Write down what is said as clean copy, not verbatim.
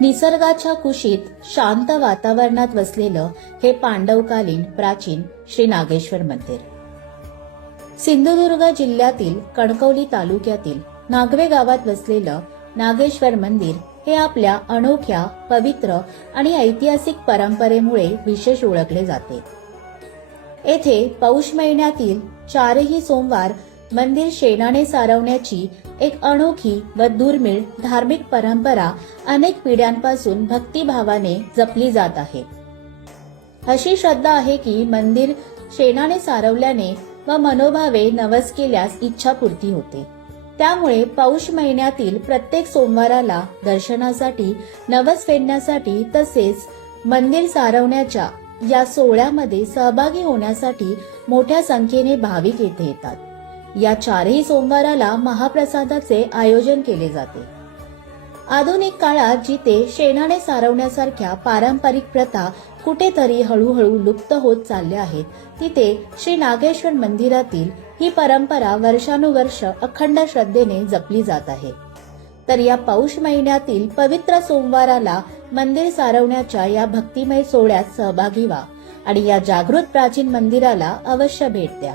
निसर्गाच्या कुशीत शांत वातावरणात वसलेलं हे पांडवकालीन प्राचीन श्री नागेश्वर मंदिर सिंधुदुर्ग जिल्ह्यातील कणकवली तालुक्यातील नागवे गावात वसलेलं नागेश्वर मंदिर हे आपल्या अनोख्या, पवित्र आणि ऐतिहासिक परंपरेमुळे विशेष ओळखले जाते। येथे पौष महिन्यातील 4ही सोमवार मंदिर शेणाने सारवण्याची एक अनोखी व दुर्मिळ धार्मिक परंपरा अनेक पिढ्यांपासून भक्तिभावाने जपली जात आहे। अशी श्रद्धा आहे की मंदिर शेणाने सारवल्याने व मनोभावे नवस केल्यास इच्छापूर्ती होते। त्यामुळे पौष महिन्यातील प्रत्येक सोमवाराला दर्शनासाठी, नवस फेडण्यासाठी तसेच मंदिर सारवण्याच्या या सोहळ्यामध्ये सहभागी होण्यासाठी मोठ्या संख्येने भाविक येथे येतात। या 4ही सोमवाराला महाप्रसादाचे आयोजन केले जाते। आधुनिक काळात जिथे शेणाने सारवण्यासारख्या पारंपरिक प्रथा कुठेतरी हळूहळू लुप्त होत चालल्या आहेत, तिथे श्री नागेश्वर मंदिरातील ही परंपरा वर्षानुवर्ष अखंड श्रद्धेने जपली जात आहे। तर या पौष महिन्यातील पवित्र सोमवाराला मंदिर सारवण्याच्या या भक्तिमय सोहळ्यात सहभागी व्हा आणि या जागृत प्राचीन मंदिराला अवश्य भेट द्या।